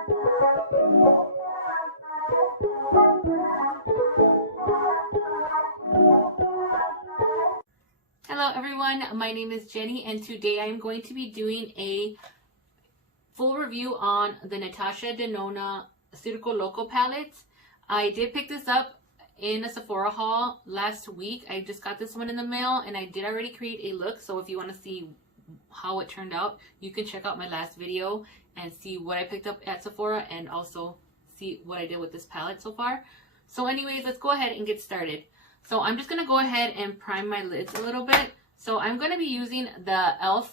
Hello everyone, my name is Jenny and today I am going to be doing a full review on the Natasha Denona Circo Loco palette. I did pick this up in a Sephora haul last week. I just got this one in the mail and I did already create a look, so if you want to see how it turned out, you can check out my last video and see what I picked up at Sephora and also see what I did with this palette so far. So anyways, let's go ahead and get started. So I'm just going to go ahead and prime my lids a little bit. So I'm going to be using the Bff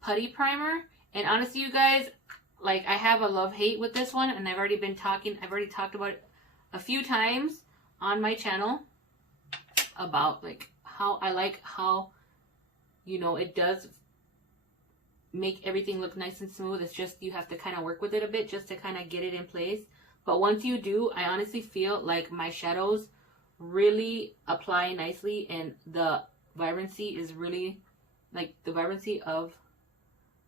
Putty Primer. And honestly, you guys, like, I have a love-hate with this one. And I've already talked about it a few times on my channel. About, like, how I like how, you know, it does make everything look nice and smooth. It's just you have to kind of work with it a bit just to kind of get it in place. But once you do, I honestly feel like my shadows really apply nicely and the vibrancy is really, like, the vibrancy of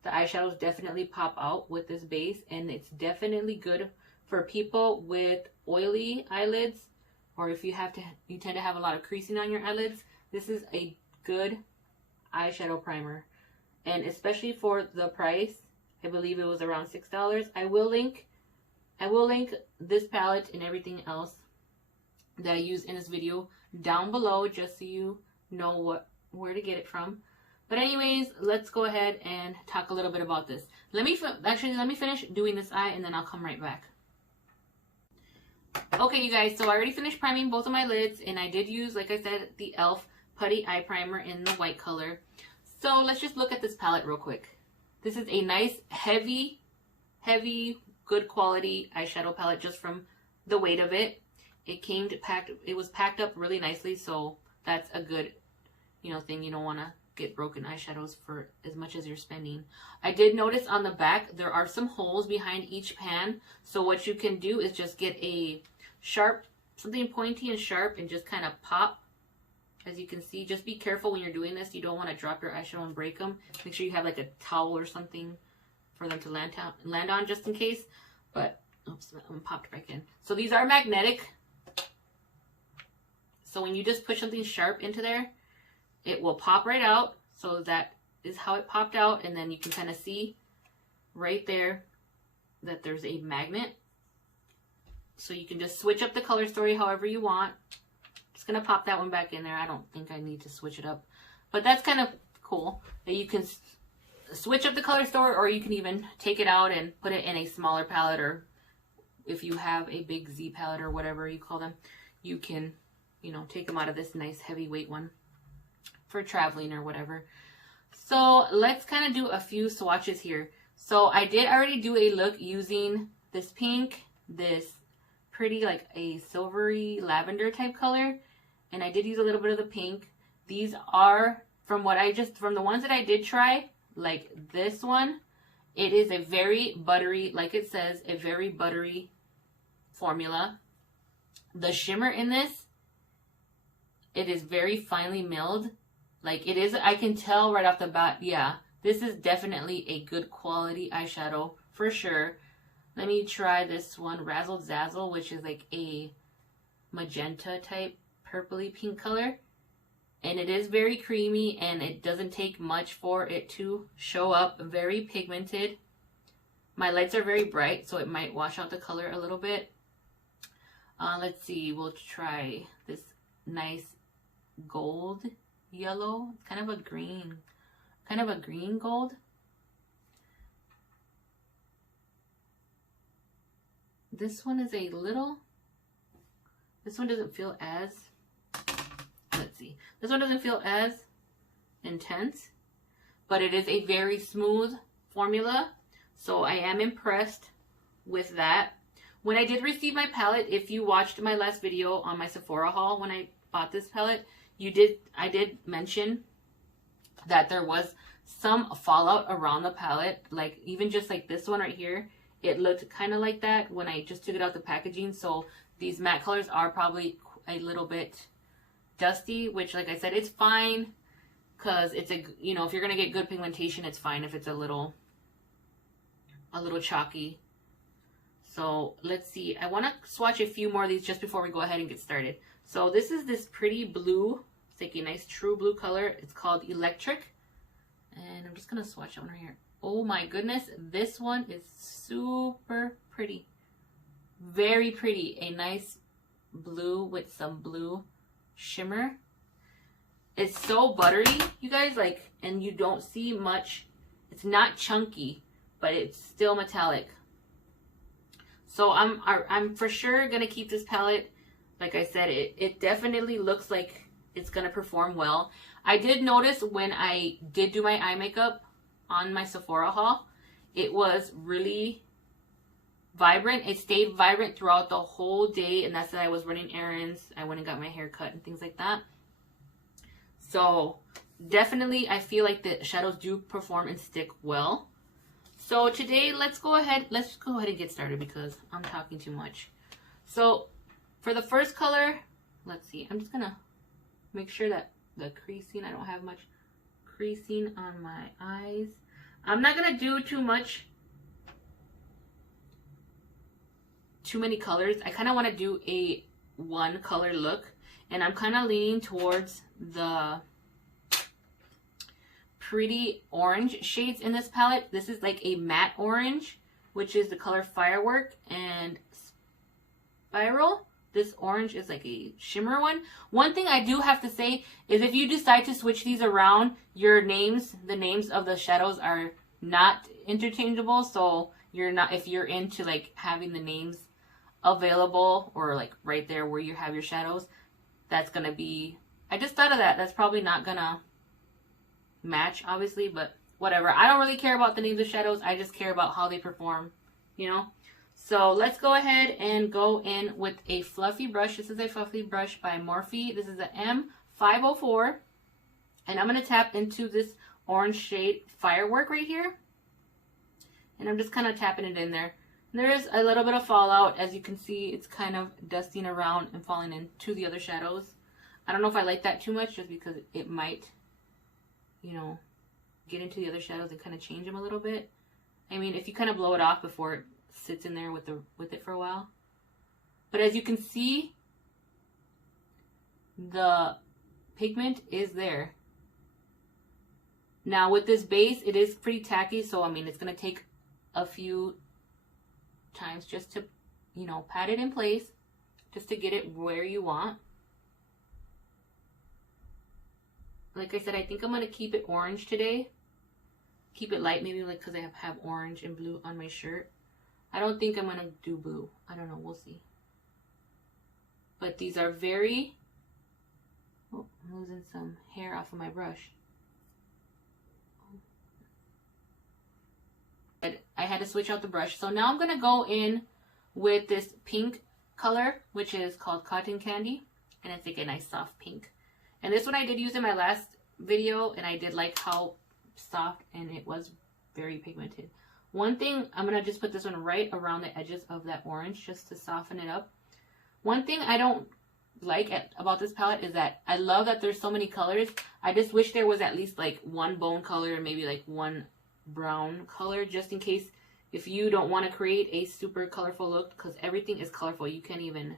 the eyeshadows definitely pop out with this base, and it's definitely good for people with oily eyelids, or if you tend to have a lot of creasing on your eyelids. This is a good eyeshadow primer, and especially for the price, I believe it was around $6. I will link this palette and everything else that I use in this video down below, just so you know where to get it from. But anyways, let's go ahead and talk a little bit about this. Let me finish doing this eye and then I'll come right back. Okay, you guys, so I already finished priming both of my lids, and I did use, like I said, the Bff Putty Eye Primer in the white color. So let's just look at this palette real quick. This is a nice, heavy, good quality eyeshadow palette just from the weight of it. It was packed up really nicely, so that's a good, you know, thing. You don't want to get broken eyeshadows for as much as you're spending. I did notice on the back there are some holes behind each pan, so what you can do is just get a sharp, something pointy and sharp, and just kind of pop. As you can see, just be careful when you're doing this. You don't want to drop your eyeshadow and break them. Make sure you have like a towel or something for them to land on just in case. But oops, I'm popped back in. So these are magnetic. So when you just push something sharp into there, it will pop right out. So that is how it popped out. And then you can kind of see right there that there's a magnet. So you can just switch up the color story however you want. Just going to pop that one back in there. I don't think I need to switch it up. But that's kind of cool that you can switch up the color story, or you can even take it out and put it in a smaller palette, or if you have a big Z palette or whatever you call them, you can, you know, take them out of this nice heavyweight one for traveling or whatever. So let's kind of do a few swatches here. So I did already do a look using this pink, this pretty like a silvery lavender type color, and I did use a little bit of the pink. These are from the ones that I did try, like this one. It is a very buttery, like it says, a very buttery formula. The shimmer in this, it is very finely milled. Like, it is, I can tell right off the bat, yeah, this is definitely a good quality eyeshadow for sure. Let me try this one, Razzle Dazzle, which is like a magenta type purpley pink color. And it is very creamy, and it doesn't take much for it to show up. Very pigmented. My lights are very bright, so it might wash out the color a little bit. Let's see, we'll try this nice gold yellow. It's kind of a green gold. This one is a little, this one doesn't feel as, let's see, this one doesn't feel as intense, but it is a very smooth formula, so I am impressed with that. When I did receive my palette, if you watched my last video on my Sephora haul when I bought this palette, I did mention that there was some fallout around the palette, like even just like this one right here, it looked kind of like that when I just took it out the packaging. So these matte colors are probably a little bit dusty, which, like I said, it's fine because it's a, you know, if you're gonna get good pigmentation, it's fine if it's a little a little chalky. So let's see. I want to swatch a few more of these just before we go ahead and get started. So this is this pretty blue. It's like a nice true blue color. It's called Electric. And I'm just going to swatch that one right here. Oh my goodness. This one is super pretty. Very pretty. A nice blue with some blue shimmer. It's so buttery, you guys, like, and you don't see much. It's not chunky, but it's still metallic. So I'm for sure gonna keep this palette. Like I said, it definitely looks like it's gonna perform well. I did notice when I did do my eye makeup on my Sephora haul, it was really vibrant. It stayed vibrant throughout the whole day, and that's that I was running errands. I went and got my hair cut and things like that. So definitely I feel like the shadows do perform and stick well. So today let's go ahead and get started because I'm talking too much. So for the first color, let's see, I'm just gonna make sure that the creasing, I don't have much creasing on my eyes. I'm not gonna do too many colors. I kind of want to do a one color look, and I'm kind of leaning towards the pretty orange shades in this palette. This is like a matte orange, which is the color Firework, and Spiral. This orange is like a shimmer one. One thing I do have to say is if you decide to switch these around, the names of the shadows are not interchangeable. So if you're into like having the names available or like right there where you have your shadows, that's gonna be, I just thought of that. That's probably not gonna match, obviously, but whatever. I don't really care about the names of shadows. I just care about how they perform, you know? So let's go ahead and go in with a fluffy brush. This is a fluffy brush by Morphe. This is the M504. And I'm going to tap into this orange shade Firework right here. And I'm just kind of tapping it in there. And there is a little bit of fallout. As you can see, it's kind of dusting around and falling into the other shadows. I don't know if I like that too much just because it might, you know, get into the other shadows and kind of change them a little bit. I mean, if you kind of blow it off before it sits in there with it for a while. But as you can see, the pigment is there. Now with this base, it is pretty tacky, so I mean, it's going to take a few times just to, you know, pat it in place, just to get it where you want. Like I said, I think I'm going to keep it orange today. Keep it light, maybe like because I have orange and blue on my shirt. I don't think I'm going to do blue. I don't know. We'll see. But these are very... Oh, I'm losing some hair off of my brush. But I had to switch out the brush. So now I'm going to go in with this pink color, which is called Cotton Candy. And it's like a nice soft pink. And this one I did use in my last video, and I did like how soft, and it was very pigmented. One thing, I'm going to just put this one right around the edges of that orange just to soften it up. One thing I don't like about this palette is that I love that there's so many colors. I just wish there was at least like one bone color and maybe like one brown color, just in case if you don't want to create a super colorful look, because everything is colorful. You can't even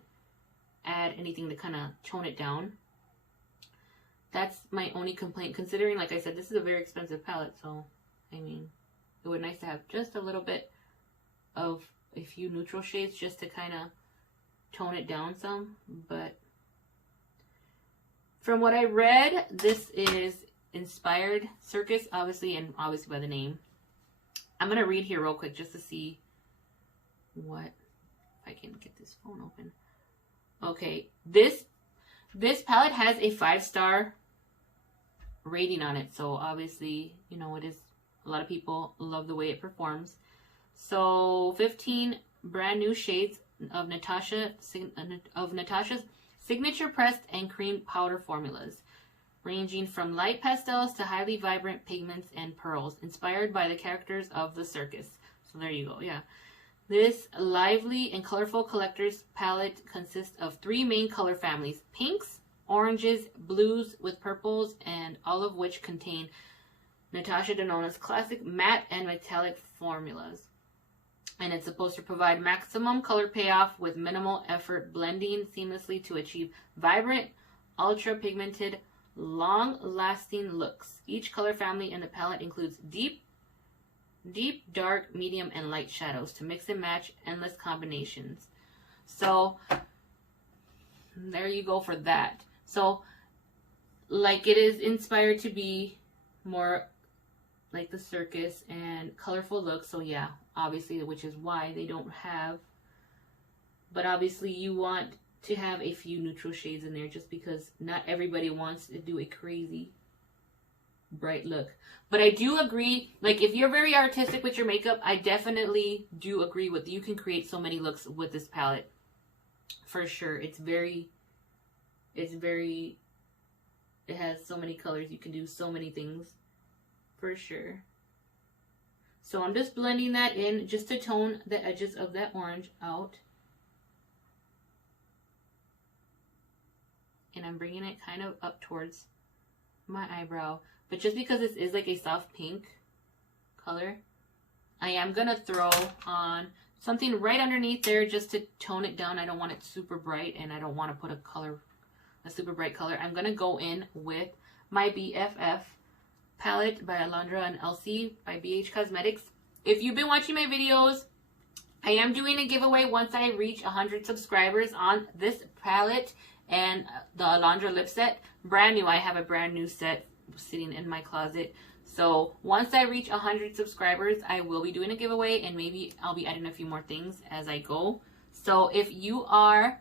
add anything to kind of tone it down. That's my only complaint, considering, like I said, this is a very expensive palette, so, I mean, it would be nice to have just a little bit of a few neutral shades just to kind of tone it down some. But from what I read, this is inspired circus, obviously by the name. I'm going to read here real quick just to see what, if I can get this phone open. Okay, this palette has a 5-star rating on it, so obviously, you know, it is, a lot of people love the way it performs. So 15 brand new shades of Natasha's signature pressed and cream powder formulas, ranging from light pastels to highly vibrant pigments and pearls, inspired by the characters of the circus. So there you go, yeah. This lively and colorful collector's palette consists of 3 main color families: pinks, oranges, blues with purples, and all of which contain Natasha Denona's classic matte and metallic formulas. And it's supposed to provide maximum color payoff with minimal effort, blending seamlessly to achieve vibrant, ultra pigmented, long-lasting looks. Each color family in the palette includes deep, dark, medium, and light shadows to mix and match endless combinations. So there you go for that. So like, it is inspired to be more like the circus and colorful looks. So yeah, obviously, which is why they don't have, but obviously you want to have a few neutral shades in there, just because not everybody wants to do a crazy bright look. But I do agree, like, if you're very artistic with your makeup, I definitely do agree with you can create so many looks with this palette, for sure. It has so many colors, you can do so many things, for sure. So I'm just blending that in just to tone the edges of that orange out. And I'm bringing it kind of up towards my eyebrow. But just because this is like a soft pink color, I am going to throw on something right underneath there just to tone it down. I don't want it super bright, and I don't want to put a super bright color. I'm going to go in with my Bff Palette by Alondra and Elsie by BH Cosmetics. If you've been watching my videos, I am doing a giveaway once I reach 100 subscribers on this palette and the Alondra lip set. Brand new. I have a brand new set sitting in my closet. So once I reach 100 subscribers, I will be doing a giveaway, and maybe I'll be adding a few more things as I go. So if you are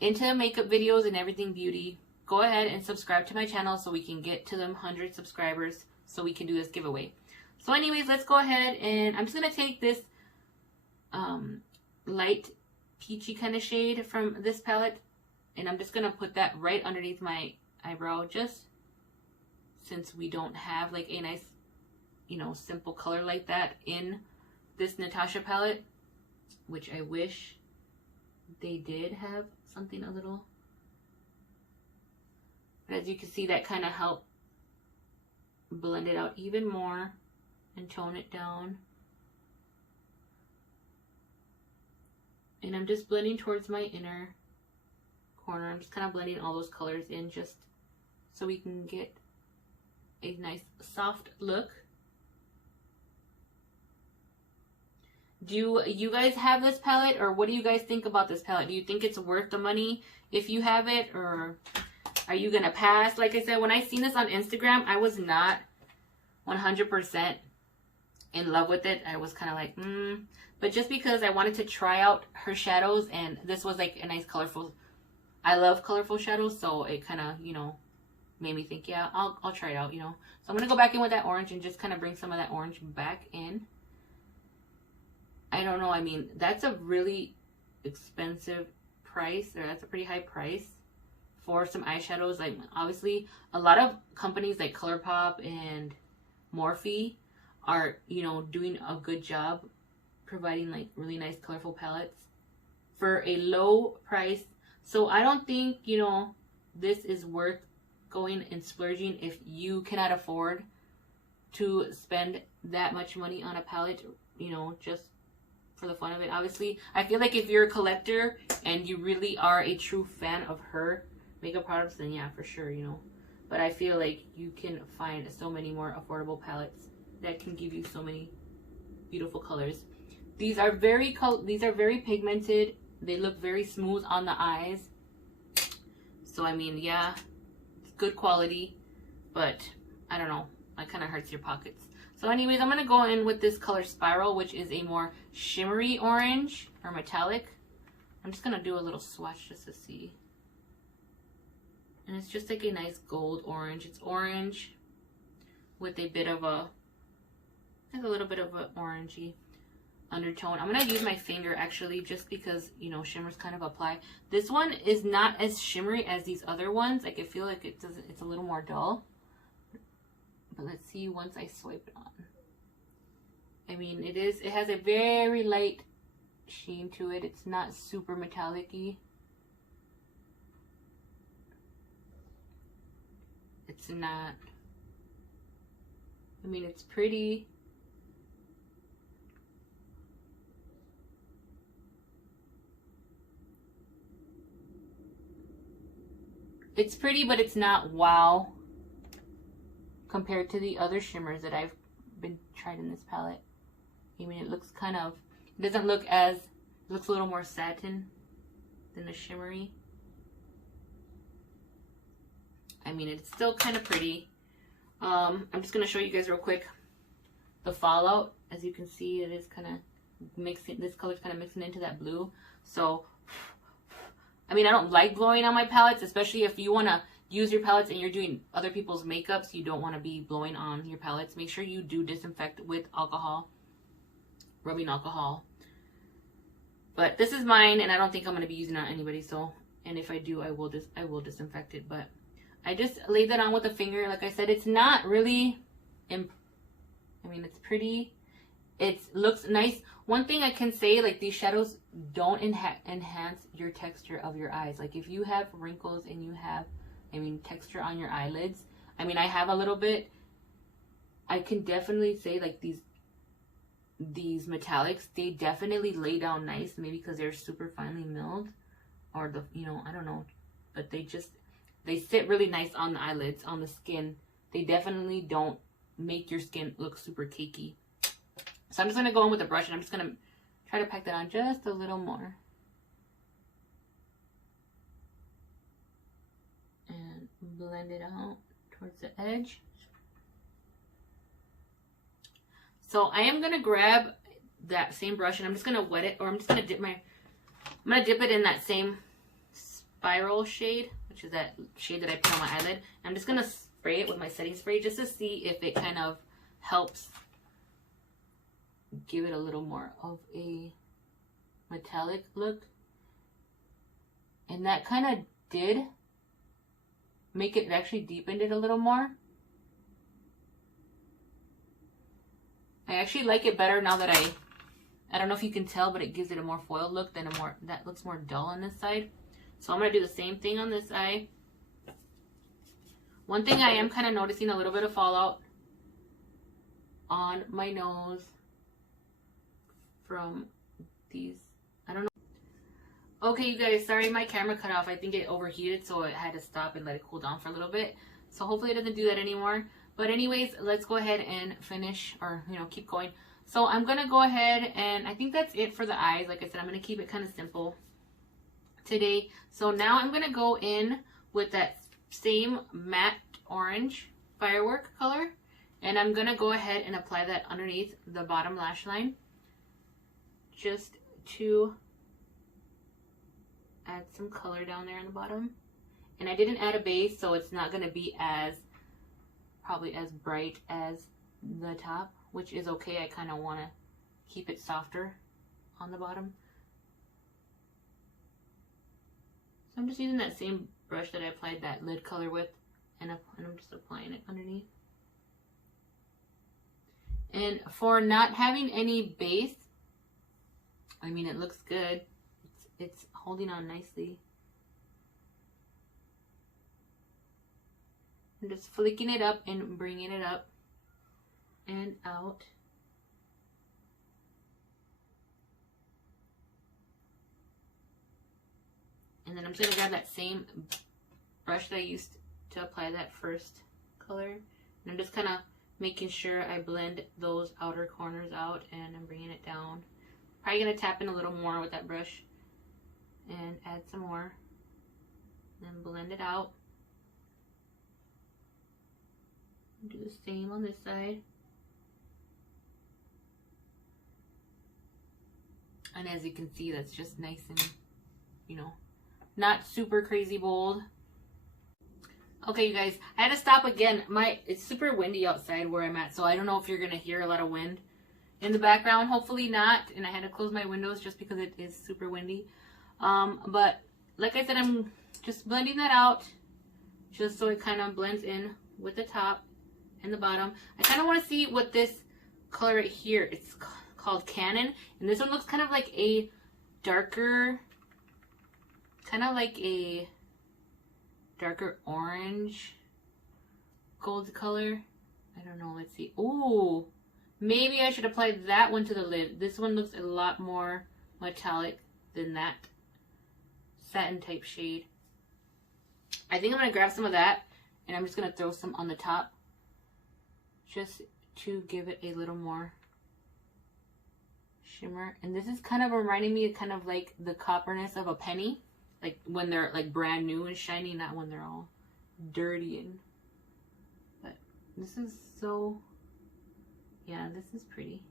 into makeup videos and everything beauty, go ahead and subscribe to my channel so we can get to them 100 subscribers so we can do this giveaway. So anyways, let's go ahead, and I'm just going to take this light peachy kind of shade from this palette, and I'm just going to put that right underneath my eyebrow, just since we don't have like a nice, you know, simple color like that in this Natasha palette, which I wish they did have something a little. But as you can see, that kind of helped blend it out even more and tone it down. And I'm just blending towards my inner corner. I'm just kind of blending all those colors in just so we can get a nice soft look. Do you guys have this palette, or what do you guys think about this palette? Do you think it's worth the money if you have it, or are you gonna pass? Like I said, when I seen this on Instagram, I was not 100% in love with it. I was kind of like, but just because I wanted to try out her shadows, and this was like a nice colorful, I love colorful shadows, so it kind of, you know, made me think, yeah, I'll try it out, you know. So I'm gonna go back in with that orange and just kind of bring some of that orange back in. I don't know, I mean, that's a really expensive price, or that's a pretty high price for some eyeshadows. Like, obviously, a lot of companies like ColourPop and Morphe are, you know, doing a good job providing like really nice colorful palettes for a low price. So I don't think, you know, this is worth going and splurging if you cannot afford to spend that much money on a palette, you know, just for the fun of it. Obviously, I feel like if you're a collector and you really are a true fan of her makeup products, then yeah, for sure, you know. But I feel like you can find so many more affordable palettes that can give you so many beautiful colors. These are very pigmented. They look very smooth on the eyes. So I mean, yeah, it's good quality, but I don't know, it kind of hurts your pockets. So anyways, I'm going to go in with this color Spiral, which is a more shimmery orange or metallic. I'm just going to do a little swatch just to see. And it's just like a nice gold orange. It's orange with a bit of a, there's a little bit of an orangey undertone. I'm going to use my finger actually, just because, you know, shimmers kind of apply. This one is not as shimmery as these other ones. Like, I feel like it's a little more dull. But let's see once I swipe it on. I mean, it has a very light sheen to it. It's not super metallic-y. It's not, I mean, it's pretty. It's pretty, but it's not wow compared to the other shimmers that I've been tried in this palette. I mean, it looks kind of, it doesn't look as, it looks a little more satin than the shimmery. I mean, it's still kind of pretty. I'm just going to show you guys real quick the fallout. As you can see, it is kind of mixing, this color's kind of mixing into that blue. So, I mean, I don't like blowing on my palettes, especially if you want to use your palettes and you're doing other people's makeups. You don't want to be blowing on your palettes. Make sure you do disinfect with alcohol, rubbing alcohol. But this is mine, and I don't think I'm going to be using it on anybody. So, and if I do, I will disinfect it. But I just laid that on with a finger. Like I said, it's not really, I mean, it's pretty. It looks nice. One thing I can say, like, these shadows don't enhance your texture of your eyes. Like, if you have wrinkles and you have, I mean, texture on your eyelids, I mean, I have a little bit. I can definitely say, like, these metallics, they definitely lay down nice. Maybe because they're super finely milled, or the, you know, I don't know, but they sit really nice on the eyelids, on the skin. They definitely don't make your skin look super cakey. So I'm just going to go in with a brush, and I'm just going to try to pack that on just a little more. And blend it out towards the edge. So I am going to grab that same brush, and I'm just going to wet it, or I'm just going to dip it in that same spiral shade, which is that shade that I put on my eyelid. I'm just going to spray it with my setting spray just to see if it kind of helps give it a little more of a metallic look. And that kind of did make it, actually deepened it a little more. I actually like it better now that I don't know if you can tell, but it gives it a more foiled look than that looks more dull on this side. So I'm going to do the same thing on this eye. One thing I am kind of noticing a little bit of fallout on my nose from these, I don't know. Okay, you guys, sorry my camera cut off. I think it overheated, so it had to stop and let it cool down for a little bit. So hopefully it doesn't do that anymore. But anyways, let's go ahead and finish, or, you know, keep going. So I'm going to go ahead, and I think that's it for the eyes. Like I said, I'm going to keep it kind of simple today. So now I'm going to go in with that same matte orange firework color, and I'm going to go ahead and apply that underneath the bottom lash line, just to add some color down there on the bottom. And I didn't add a base, so it's not going to be as, probably as bright as the top, which is okay. I kind of want to keep it softer on the bottom. So I'm just using that same brush that I applied that lid color with, and I'm just applying it underneath. And for not having any base, I mean, it looks good. It's holding on nicely. I'm just flicking it up and bringing it up and out. And then I'm just going to grab that same brush that I used to apply that first color. And I'm just kind of making sure I blend those outer corners out, and I'm bringing it down. Probably going to tap in a little more with that brush and add some more. And blend it out. Do the same on this side. And as you can see, that's just nice and, you know, not super crazy bold. Okay, you guys, I had to stop again. It's super windy outside where I'm at, so I don't know if you're gonna hear a lot of wind in the background. Hopefully not. And I had to close my windows just because it is super windy. But like I said, I'm just blending that out just so it kind of blends in with the top and the bottom. I kind of want to see what this color right here, it's called Cannon, and this one looks kind of like a darker, kind of like a darker orange gold color. I don't know, let's see. Ooh, maybe I should apply that one to the lid. This one looks a lot more metallic than that satin type shade. I think I'm going to grab some of that, and I'm just going to throw some on the top, just to give it a little more shimmer. And this is kind of reminding me of kind of like the copperness of a penny, like when they're like brand new and shiny, not when they're all dirty. And but this is so, yeah, this is pretty.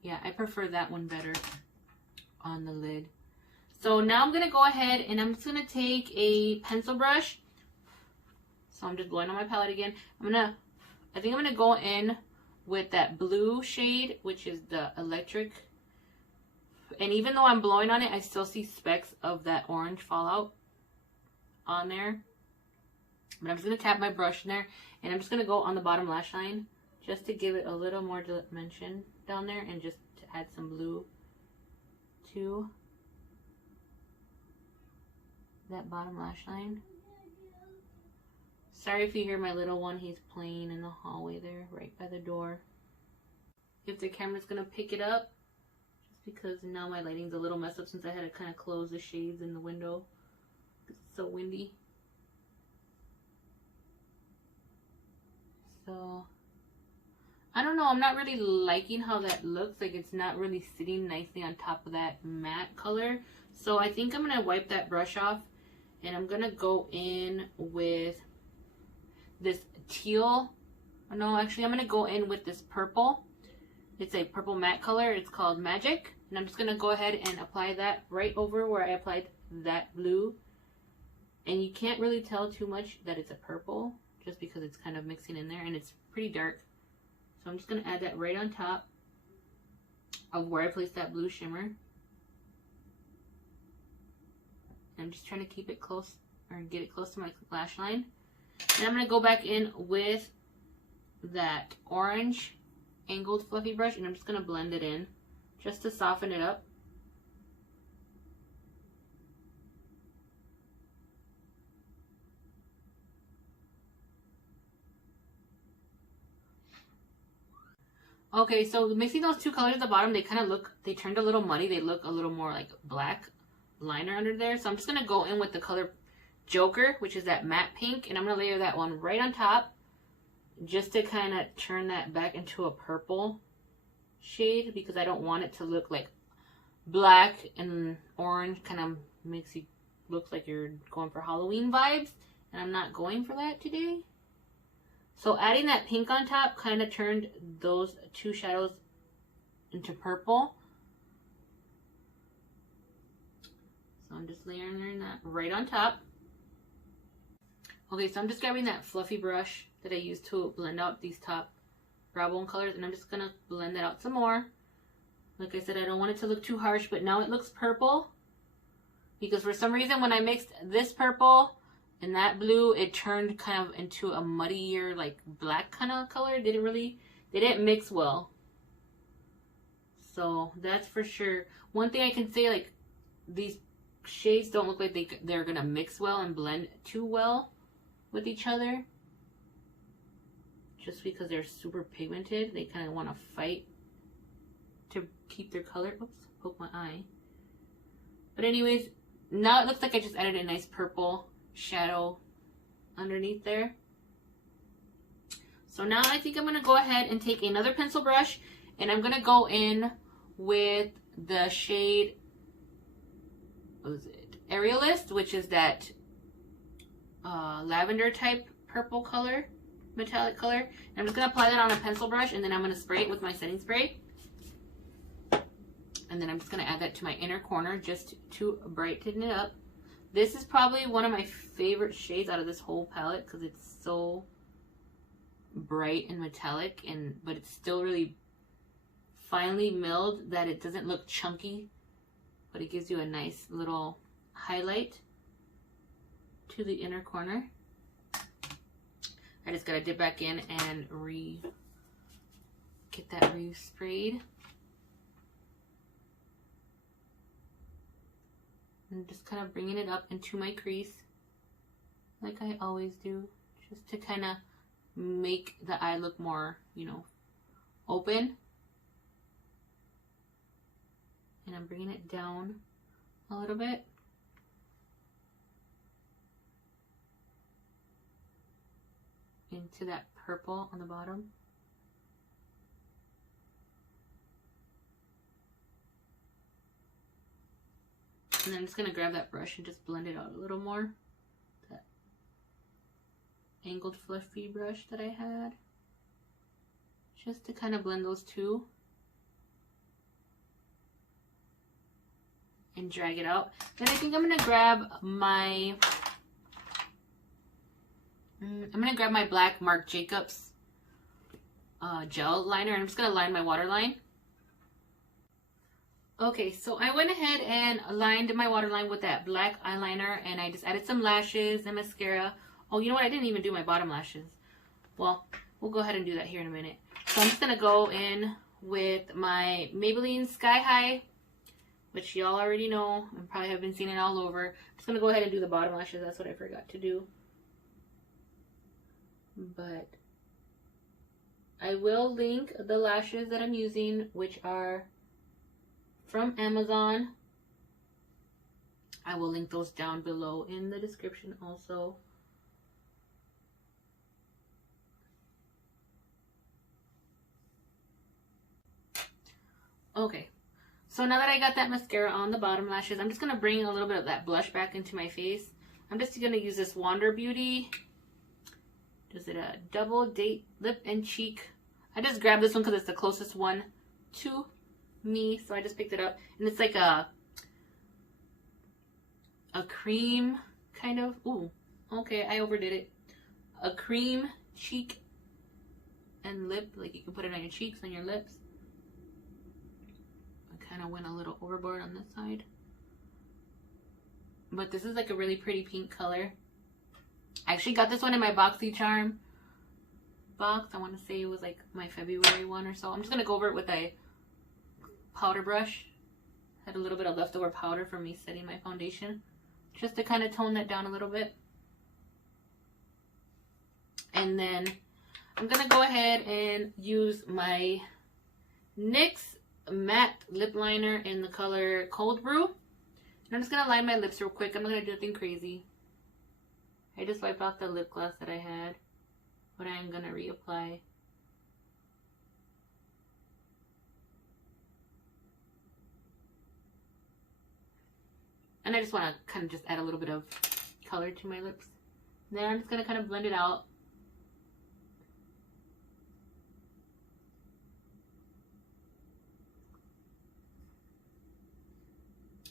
Yeah, I prefer that one better on the lid. So now I'm going to go ahead and I'm just going to take a pencil brush. So I'm just blowing on my palette again. I think I'm going to go in with that blue shade, which is the electric. And even though I'm blowing on it, I still see specks of that orange fallout on there. But I'm just going to tap my brush in there. And I'm just going to go on the bottom lash line just to give it a little more dimension down there, and just to add some blue to that bottom lash line. Sorry if you hear my little one, he's playing in the hallway there, right by the door. If the camera's gonna pick it up, just because now my lighting's a little messed up since I had to kind of close the shades in the window. It's so windy. So I don't know, I'm not really liking how that looks. Like it's not really sitting nicely on top of that matte color. So I think I'm going to wipe that brush off, and I'm going to go in with this teal. No, actually I'm going to go in with this purple. It's a purple matte color. It's called Magic. And I'm just going to go ahead and apply that right over where I applied that blue. And you can't really tell too much that it's a purple, just because it's kind of mixing in there and it's pretty dark. So I'm just going to add that right on top of where I placed that blue shimmer. I'm just trying to keep it close, or get it close to my lash line. And I'm going to go back in with that orange angled fluffy brush, and I'm just going to blend it in just to soften it up. Okay, so mixing those two colors at the bottom, they kind of look, they turned a little muddy. They look a little more like black liner under there. So I'm just going to go in with the color Joker, which is that matte pink. And I'm going to layer that one right on top, just to kind of turn that back into a purple shade, because I don't want it to look like black and orange. Kind of makes you look like you're going for Halloween vibes. And I'm not going for that today. So adding that pink on top kind of turned those two shadows into purple. So I'm just layering that right on top. Okay, so I'm just grabbing that fluffy brush that I used to blend out these top brow bone colors, and I'm just going to blend that out some more. Like I said, I don't want it to look too harsh, but now it looks purple. Because for some reason when I mixed this purple and that blue, it turned kind of into a muddier, like black kind of color. They didn't mix well. So that's for sure. One thing I can say, like, these shades don't look like they're gonna mix well and blend too well with each other. Just because they're super pigmented, they kind of want to fight to keep their color. Oops, poke my eye. But anyways, now it looks like I just added a nice purple shadow underneath there. So now I think I'm going to go ahead and take another pencil brush, and I'm going to go in with the shade, what was it, Aerialist, which is that lavender type purple color, metallic color. And I'm just going to apply that on a pencil brush, and then I'm going to spray it with my setting spray. And then I'm just going to add that to my inner corner just to brighten it up. This is probably one of my favorite shades out of this whole palette, because it's so bright and metallic, but it's still really finely milled that it doesn't look chunky, but it gives you a nice little highlight to the inner corner. I just gotta dip back in and get that re-sprayed. And just kind of bringing it up into my crease like I always do, just to kind of make the eye look more, you know, open. And I'm bringing it down a little bit. Into that purple on the bottom. And then I'm just going to grab that brush and just blend it out a little more. That angled fluffy brush that I had. Just to kind of blend those two. And drag it out. Then I think I'm going to grab my... I'm going to grab my black Marc Jacobs gel liner. And I'm just going to line my waterline. Okay, so I went ahead and lined my waterline with that black eyeliner, and I just added some lashes and mascara. Oh, you know what? I didn't even do my bottom lashes. Well, we'll go ahead and do that here in a minute. So I'm just going to go in with my Maybelline Sky High, which y'all already know and probably have been seeing it all over. I'm just going to go ahead and do the bottom lashes. That's what I forgot to do. But I will link the lashes that I'm using, which are from Amazon. I will link those down below in the description also. Okay, so now that I got that mascara on the bottom lashes, I'm just going to bring a little bit of that blush back into my face. I'm just going to use this Wander Beauty. Is it a double date lip and cheek? I just grabbed this one because it's the closest one to me, so I just picked it up, and it's like a cream kind of. Ooh, okay, I overdid it. A cream cheek and lip, like you can put it on your cheeks, on your lips. I kind of went a little overboard on this side, but this is like a really pretty pink color. I actually got this one in my BoxyCharm box. I want to say it was like my February one or so. I'm just gonna go over it with a powder brush. Had a little bit of leftover powder from me setting my foundation, just to kind of tone that down a little bit. And then I'm gonna go ahead and use my NYX matte lip liner in the color Cold Brew. And I'm just gonna line my lips real quick. I'm not gonna do anything crazy. I just wiped off the lip gloss that I had, but I am gonna reapply. And I just want to kind of just add a little bit of color to my lips. And then I'm just going to kind of blend it out.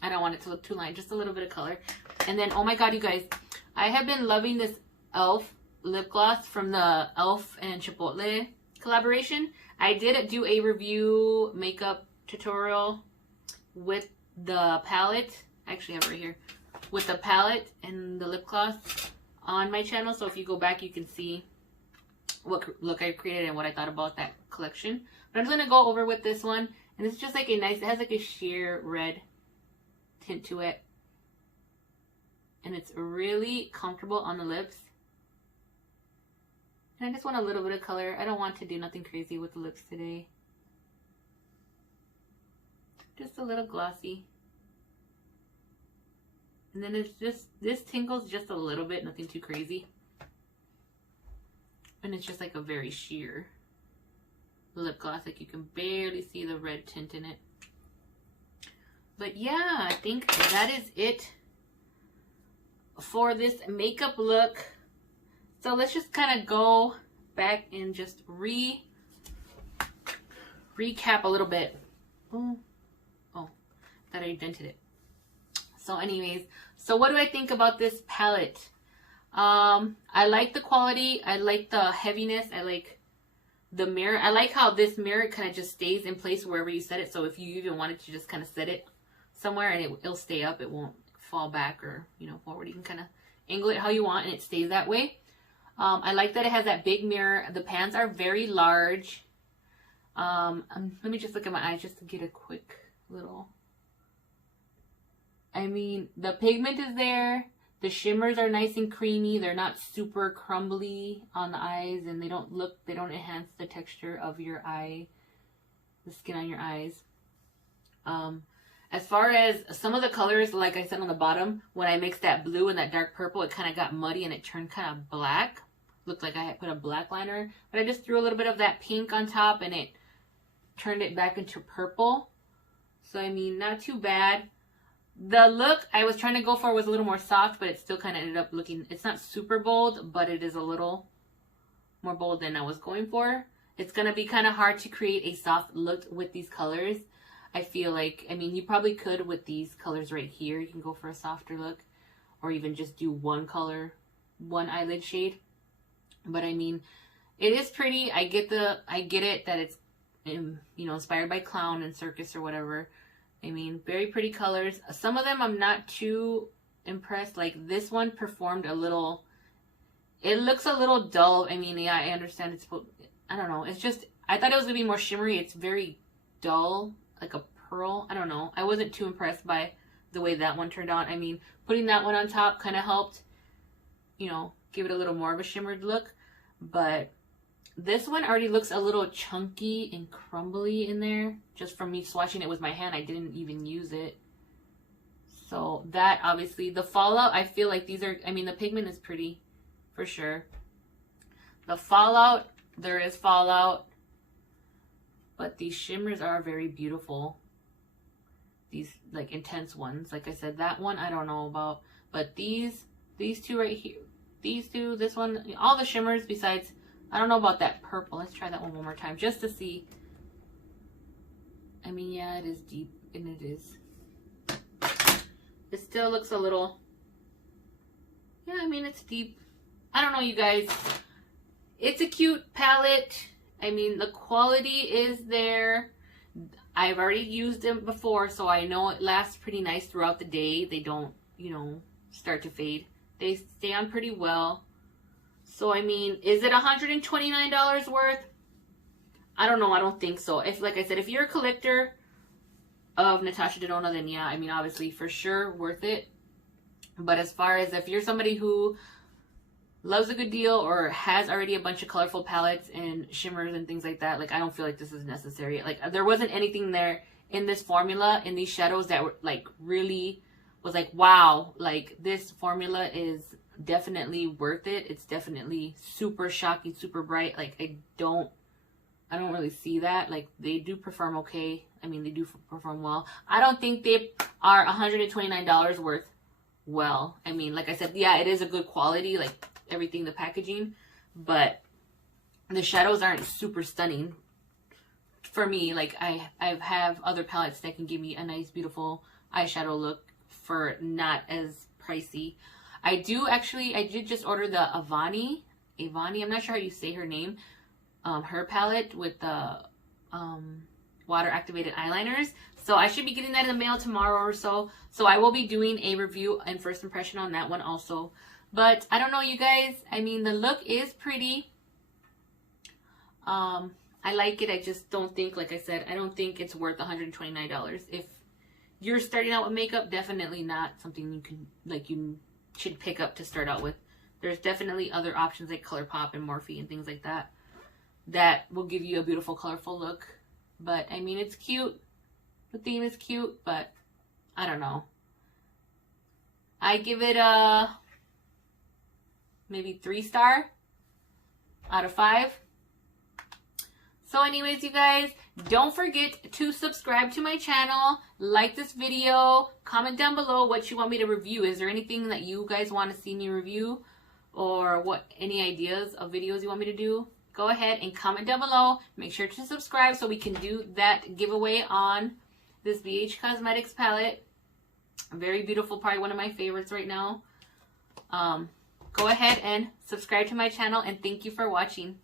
I don't want it to look too light, just a little bit of color. And then, oh my god, you guys, I have been loving this e.l.f. lip gloss from the e.l.f. and Chipotle collaboration. I did do a review makeup tutorial with the palette. I actually have it right here with the palette and the lip gloss on my channel, so if you go back you can see what look I created and what I thought about that collection. But I'm just gonna go over with this one, and it's just like a nice, it has like a sheer red tint to it, and it's really comfortable on the lips. And I just want a little bit of color. I don't want to do nothing crazy with the lips today, just a little glossy. And then it's just, this tingles just a little bit, nothing too crazy. And it's just like a very sheer lip gloss, like you can barely see the red tint in it. But yeah, I think that is it for this makeup look. So let's just kind of go back and just recap a little bit. Oh, thought I dented it. So anyways, so what do I think about this palette? I like the quality. I like the heaviness. I like the mirror. I like how this mirror kind of just stays in place wherever you set it. So if you even wanted to just kind of set it somewhere and it'll stay up, it won't fall back or, you know, forward. You can kind of angle it how you want and it stays that way. I like that it has that big mirror. The pans are very large. Let me just look at my eyes just to get a quick little... I mean, the pigment is there. The shimmers are nice and creamy. They're not super crumbly on the eyes, and they don't enhance the texture of your eye, the skin on your eyes. As far as some of the colors, like I said on the bottom, when I mixed that blue and that dark purple, it kind of got muddy and it turned kind of black. Looked like I had put a black liner. But I just threw a little bit of that pink on top and it turned it back into purple. So, I mean, not too bad. The look I was trying to go for was a little more soft, but it still kind of ended up looking, it's not super bold, but it is a little more bold than I was going for. It's going to be kind of hard to create a soft look with these colors. I feel like, I mean, you probably could with these colors right here. You can go for a softer look or even just do one color, one eyelid shade. But I mean, it is pretty. I get it that it's, you know, inspired by clown and circus or whatever. I mean, very pretty colors. Some of them I'm not too impressed. Like this one performed a little, it looks a little dull. I mean, yeah, I understand it's, I don't know. It's just, I thought it was going to be more shimmery. It's very dull, like a pearl. I don't know. I wasn't too impressed by the way that one turned out. I mean, putting that one on top kind of helped, you know, give it a little more of a shimmered look. But this one already looks a little chunky and crumbly in there. Just from me swatching it with my hand, I didn't even use it. So that, obviously, the fallout, I feel like these are, I mean, the pigment is pretty, for sure. The fallout, there is fallout. But these shimmers are very beautiful. These, like, intense ones. Like I said, that one, I don't know about. But these two right here, these two, this one, all the shimmers besides, I don't know about that purple. Let's try that one more time just to see. I mean, yeah, it is deep, and it is. It still looks a little, yeah, I mean, it's deep. I don't know, you guys. It's a cute palette. I mean, the quality is there. I've already used them before, so I know it lasts pretty nice throughout the day. They don't, you know, start to fade. They stay on pretty well. So, I mean, is it $129 worth? I don't know. I don't think so. If, like I said, if you're a collector of Natasha Denona, then yeah, I mean, obviously, for sure, worth it. But as far as if you're somebody who loves a good deal or has already a bunch of colorful palettes and shimmers and things like that, like, I don't feel like this is necessary. Like, there wasn't anything there in this formula, in these shadows that were, like, really was like, wow, like, this formula is definitely worth it. It's definitely super shocking, super bright. Like, I don't really see that. Like, they do perform okay. I mean, they do perform well. I don't think they are $129 worth well. I mean, like I said, yeah, it is a good quality, like everything, the packaging, but the shadows aren't super stunning for me. Like, I have other palettes that can give me a nice, beautiful eyeshadow look for not as pricey. I did just order the Avani, I'm not sure how you say her name, her palette with the water activated eyeliners. So I should be getting that in the mail tomorrow or so. So I will be doing a review and first impression on that one also. But I don't know, you guys. I mean, the look is pretty. I like it. I just don't think, like I said, I don't think it's worth $129. If you're starting out with makeup, definitely not something you can, like, you should pick up to start out with. There's definitely other options like ColourPop and Morphe and things like that that will give you a beautiful, colorful look. But, I mean, it's cute. The theme is cute, but I don't know. I give it a maybe 3-star out of 5. So anyways, you guys, don't forget to subscribe to my channel, like this video, comment down below what you want me to review. Is there anything that you guys want to see me review, or any ideas of videos you want me to do? Go ahead and comment down below. Make sure to subscribe so we can do that giveaway on this BH Cosmetics palette. Very beautiful, probably one of my favorites right now. Go ahead and subscribe to my channel, and thank you for watching.